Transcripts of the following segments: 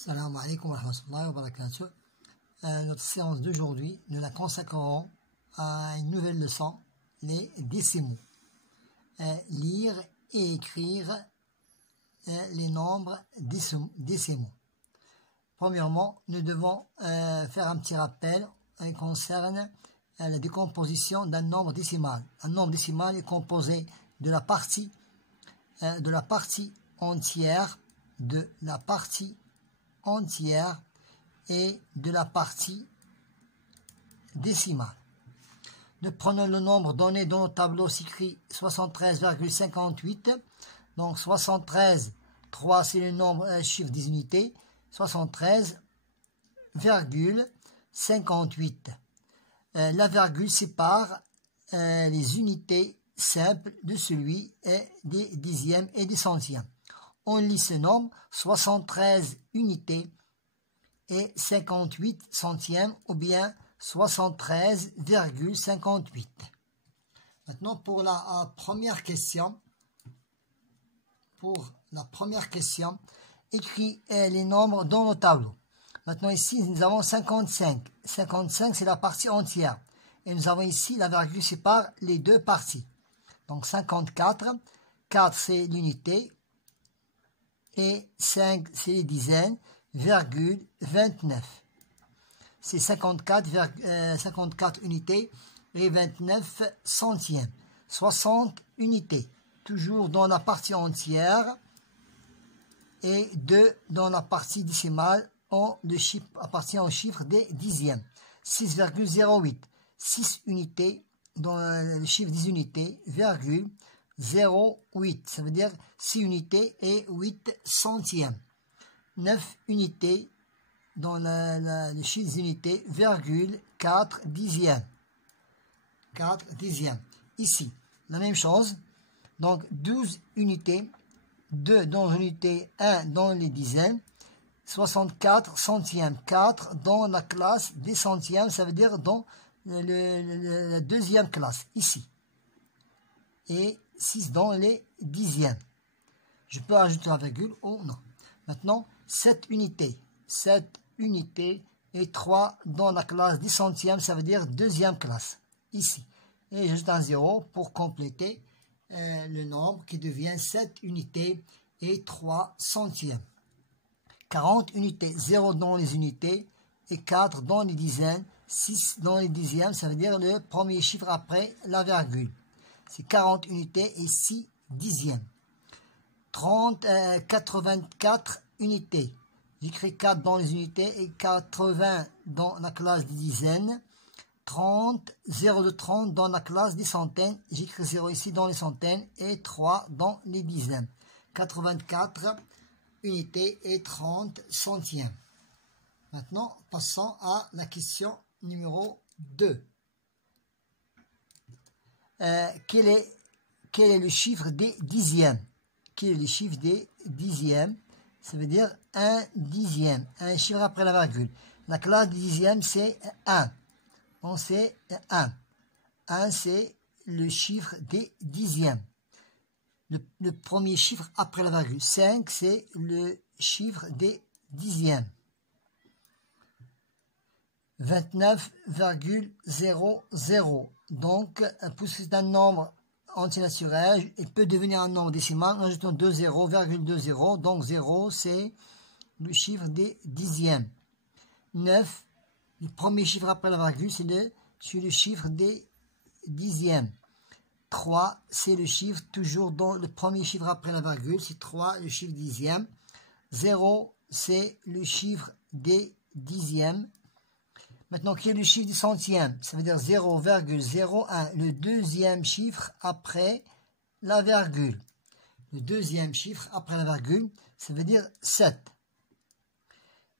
Salam alaikum wa rahmatullahi wa barakatuh. Notre séance d'aujourd'hui, nous la consacrerons à une nouvelle leçon, les décimaux. Lire et écrire les nombres décimaux. Premièrement, nous devons faire un petit rappel qui concerne la décomposition d'un nombre décimal. Un nombre décimal est composé de la partie entière, et de la partie décimale. Nous prenons le nombre donné dans le tableau s'écrit 73,58. Donc 73, 3 c'est le nombre chiffre des unités, 73,58. La virgule sépare les unités simples de celui des dixièmes et des centièmes. On lit ce nombre 73 unités et 58 centièmes ou bien 73,58. Maintenant pour la première question, écris les nombres dans le tableau. Maintenant ici nous avons 55. 55 c'est la partie entière. Et nous avons ici la virgule sépare les deux parties. Donc 54, 4 c'est l'unité et 5 c'est les dizaines, virgule 29. C'est 54 unités et 29 centièmes. 60 unités, toujours dans la partie entière et 2 dans la partie décimale appartient au chiffre des dixièmes. 6,08, 6 unités dans le chiffre des unités, virgule 0,8, ça veut dire 6 unités et 8 centièmes. 9 unités dans le chiffre des unités, virgule 4 dixièmes. 4 dixièmes. Ici, la même chose. Donc 12 unités, 2 dans l'unité, 1 dans les dizaines, 64 centièmes, 4 dans la classe des centièmes, ça veut dire dans la deuxième classe, ici. Et 6 dans les dixièmes. Je peux ajouter la virgule ou non. Maintenant, 7 unités. 7 unités et 3 dans la classe des centièmes, ça veut dire deuxième classe, ici. Et j'ajoute un 0 pour compléter le nombre qui devient 7 unités et 3 centièmes. 40 unités, 0 dans les unités et 4 dans les dizaines, 6 dans les dixièmes, ça veut dire le premier chiffre après la virgule. C'est 40 unités et 6 dixièmes. 84 unités. J'écris 4 dans les unités et 80 dans la classe des dizaines. 0 de 30 dans la classe des centaines. J'écris 0 ici dans les centaines et 3 dans les dizaines. 84 unités et 30 centièmes. Maintenant, passons à la question numéro 2. Quel est le chiffre des dixièmes? Quel est le chiffre des dixièmes? Ça veut dire un dixième, un chiffre après la virgule. La classe des dixièmes, c'est 1. Donc c'est 1. 1, c'est le chiffre des dixièmes. Le premier chiffre après la virgule. 5, c'est le chiffre des dixièmes. 29,00. Donc, puisque c'est un nombre entier naturel, il peut devenir un nombre décimal en ajoutant 20,20. Donc 0, c'est le chiffre des dixièmes. 9, le premier chiffre après la virgule, c'est le chiffre des dixièmes. 3, c'est le chiffre toujours dans le premier chiffre après la virgule, c'est 3, le chiffre dixième. 0, c'est le chiffre des dixièmes. Maintenant, quel est le chiffre des centièmes? Ça veut dire 0,01, le deuxième chiffre après la virgule. Le deuxième chiffre après la virgule, ça veut dire 7.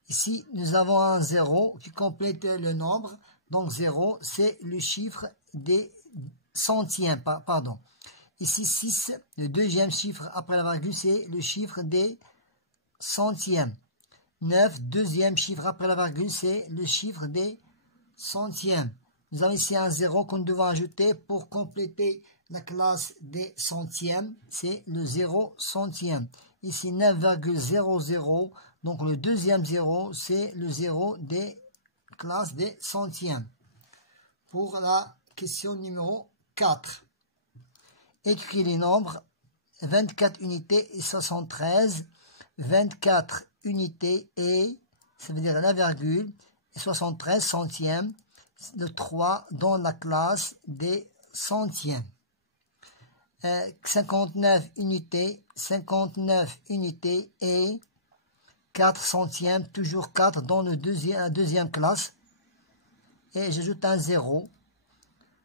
Ici, nous avons un 0 qui complète le nombre. Donc 0, c'est le chiffre des centièmes. Pardon. Ici, 6, le deuxième chiffre après la virgule, c'est le chiffre des centièmes. 9, deuxième chiffre après la virgule, c'est le chiffre des centièmes. Nous avons ici un 0 que nous devons ajouter pour compléter la classe des centièmes. C'est le 0 centième. Ici 9,00. Donc le deuxième zéro, c'est le zéro des classes des centièmes. Pour la question numéro 4. Écris les nombres 24 unités et 73. 24 unités et, ça veut dire la virgule, et 73 centièmes. Le 3 dans la classe des centièmes. 59 unités et 4 centièmes, toujours 4 dans la deuxième classe. Et j'ajoute un 0.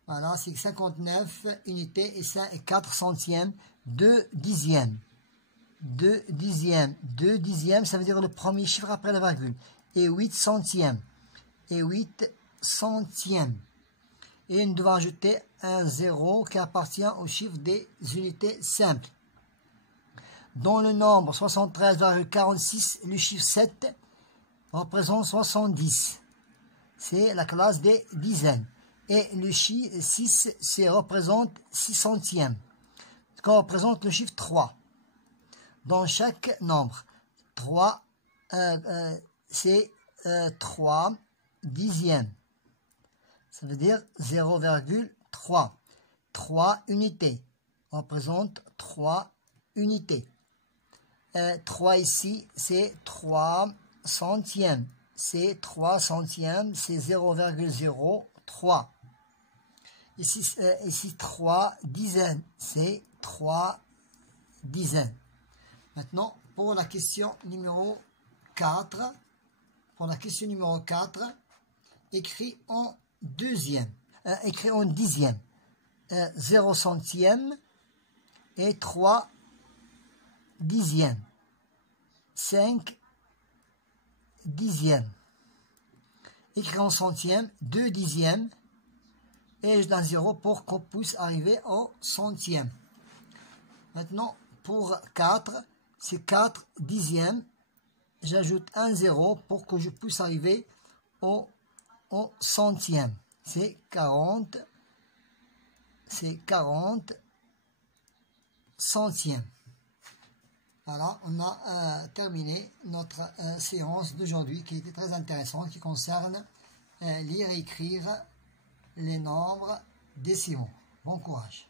Voilà, c'est 59 unités et 4 centièmes, 2 dixièmes. 2 dixièmes, 2 dixièmes, ça veut dire le premier chiffre après la virgule. Et 8 centièmes. Et 8 centièmes. Et nous devons ajouter un 0 qui appartient au chiffre des unités simples. Dans le nombre 73,46, le chiffre 7 représente 70. C'est la classe des dizaines. Et le chiffre 6 représente 6 centièmes. Ce qui représente le chiffre 3. Dans chaque nombre, 3, c'est 3 dixièmes. Ça veut dire 0,3. 3 unités représente 3 unités. 3 ici, c'est 3 centièmes. C'est 3 centièmes, c'est 0,03. Ici 3 dizaines, c'est 3 dizaines. Maintenant, pour la question numéro 4, écrit en dixième. 0 centième et 3 dixièmes. 5 dixièmes. Écrit en centième, 2 dixièmes. Et je donne 0 pour qu'on puisse arriver au centième. Maintenant, pour 4, c'est 4 dixièmes. J'ajoute un 0 pour que je puisse arriver au centième. C'est 40 centièmes. Voilà, on a terminé notre séance d'aujourd'hui qui était très intéressante, qui concerne lire et écrire les nombres décimaux. Bon courage.